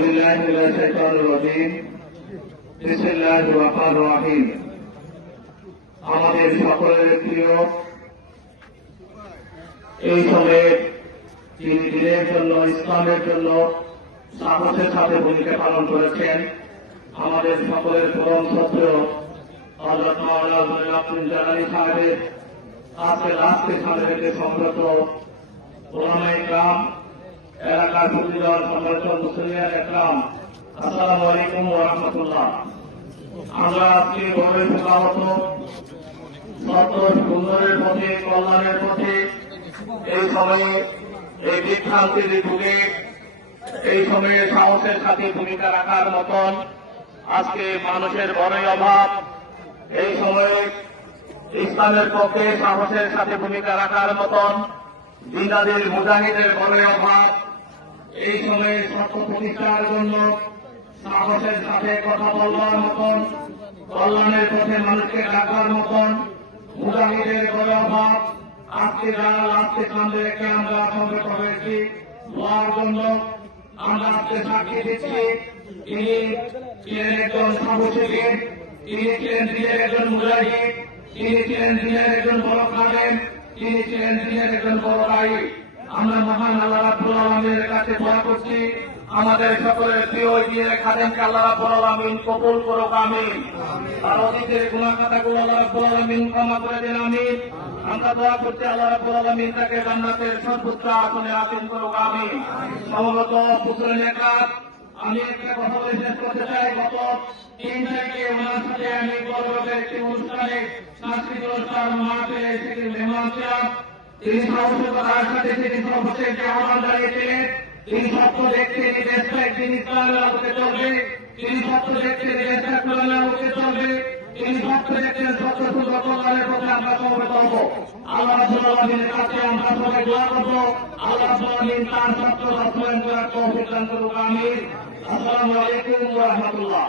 بالله من الشيطان الرجيم بسم الله الرحمن الرحيم আমাদের সকলের প্রিয় এই সময়ে তিনি দিনের জন্য ইসলামের জন্য সাহসের সাথে ভূমিকা পালন করেছেন আমাদের সকলের পরম শ্রদ্ধেয় হযরত মাওলানা আব্দুল জালালী সাহেবের আজকে রাষ্ট্রের সামনে রেখে সম্মত ওলামায়ে ইকরাম এলাকার প্রতিজন সম্মানিত মুসলিয়ান ইকরাম আসসালামু আলাইকুম ওয়া রাহমাতুল্লাহ। আমরা আজকে গর্বের সকালত সত্য সুন্দরের পথে কল্যাণের পথে এই সময়ে এই বিভ্রান্তির যুগে এই সময়ে সাহসের সাথে ভূমিকা রাখার মতন আজকে মানুষের বড়ই অভাব। এই সময়ে ইসলামের পক্ষে সাহসের সাথে ভূমিকা রাখার মতন জিহাদের মুজাহিদের বড়ই অভাব। এই সময়ে সত্য প্রতিষ্ঠার জন্য সাহসের সাথে কথা বলবার মতন কল্যাণের পথে মানুষকে ডাকার মতন মুজাহিদের বড় অভাব। আজকে যারা আজকে সামনে রেখে আমরা সমবেত হয়েছি দোয়ার জন্য আমরা আজকে সাক্ষী দিচ্ছি তিনি ছিলেন একজন সাহসী বীর, তিনি ছিলেন দিনের একজন মুজাহিদ, তিনি ছিলেন দিনের একজন বড় খাদেম, তিনি ছিলেন দিনের একজন বড় রাই। আমরা মহান আল্লাহ রাব্বুল আলামিনের কাছে দোয়া করছি আমাদের সকলের প্রিয় দিনের খাদেমকে আল্লাহ রাব্বুল আলামিন কবুল করুক, আমিন। আর অতীতের গুনাহ খাতাগুলো আল্লাহ রাব্বুল আলামিন ক্ষমা করে দেন, আমিন। আমরা দোয়া করছি আল্লাহ রাব্বুল আলামিন তাকে জান্নাতের সর্বোচ্চ আসনে আসীন করুক, আমিন। সমবেত মুসলিম একরাম, আমি একটা কথা বলে শেষ করতে চাই। গত 3 তারিখে ওনার সাথে আমি বড় একটি অনুষ্ঠানে সাংস্কৃতিক অনুষ্ঠান মাঠে এসে মেহমান ছিলাম। তিনি সাহসিকতার সাথে তিনি সর্বশেষ যে আহ্বান জানিয়েছিলেন, তিনি সত্য দেখতে এই দেশটা একদিন ইসলামের আলোকে চলবে, তিনি সত্য দেখতে এই দেশটা কোরআনের আলোকে চলবে, তিনি সত্য দেখতে সত্য সুন্দর কল্যাণের পথে আমরা সমবেত হব। আল্লাহ রাব্বুল আলামিনের কাছে আমরা সবাই দোয়া করব আল্লাহ রাব্বুল আলামিন তার সত্য বাস্তবায়ন করার তৌফিক দান করুক, আমিন। আসসালামু আলাইকুম ওয়া রাহমাতুল্লাহ।